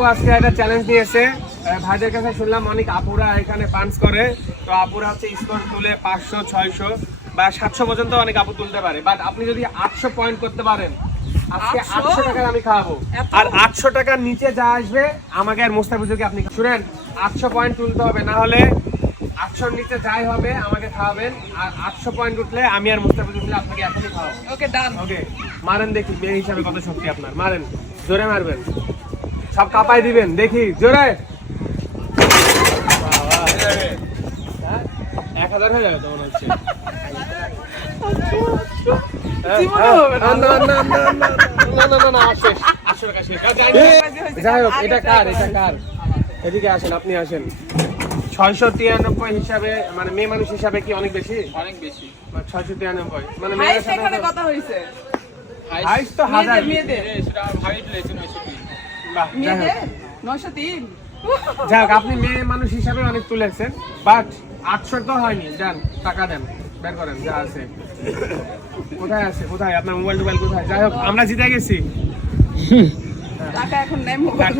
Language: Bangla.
আজকে একটা চ্যালেঞ্জ দিয়েছে ভাইদের কাছে, শুনলাম অনেক আপুরা এখানে পাঞ্চ করে। তো আপুরা হচ্ছে স্কোর তুলে 500, 600 বা 700 পর্যন্ত অনেক আপু তুলতে পারে। বাট আপনি যদি 800 পয়েন্ট করতে পারেন, আজকে 800 টাকার আমি খাওয়াবো। আর 800 টাকার নিচে যা আসবে আমাকে আর মোস্তাফিজুরকে আপনি শুনেন, 800 পয়েন্ট তুলতে হবে, না হলে 800 এর নিচে যাই হবে আমাকে খাওয়াবেন। আর 800 পয়েন্ট উঠলে আমি আর মুস্তাফিজুর মিলে আপনাকে এখনই খাওয়াবো। ওকে ডান। ওকে মারেন দেখি মেয়ে হিসাবে কত শক্তি আপনার, মারেন জোরে মারবেন, সব কাঁপাই দিবেন দেখি জোরে। 1000 হয়ে যাবে তো মনে হচ্ছে। যাই হোক, এটা কার, এটা কার? এদিকে আসেন, আপনি আসেন। 693 হিসাবে মানে মেয়ে মানুষ হিসাবে কি অনেক বেশি? অনেক বেশি। 693 মানে হাইস্ট এখানে কত হইছে? হাইস্ট তো 1000। মেয়েদের সেটা হাইট লেছে 903। বাহ, মেয়েদের 903। যাই হোক, আপনি মেয়ে মানুষ হিসাবে অনেক তুলেছেন, বাট 800 তো হয়নি। যান টাকা দেন, বের করেন যা আছে। কোথায় আছে, কোথায় আপনার মোবাইল টোবাইল কোথায়? যাই হোক, আমরা জিতে গেছি। টাকা এখন নেই মোবাইল।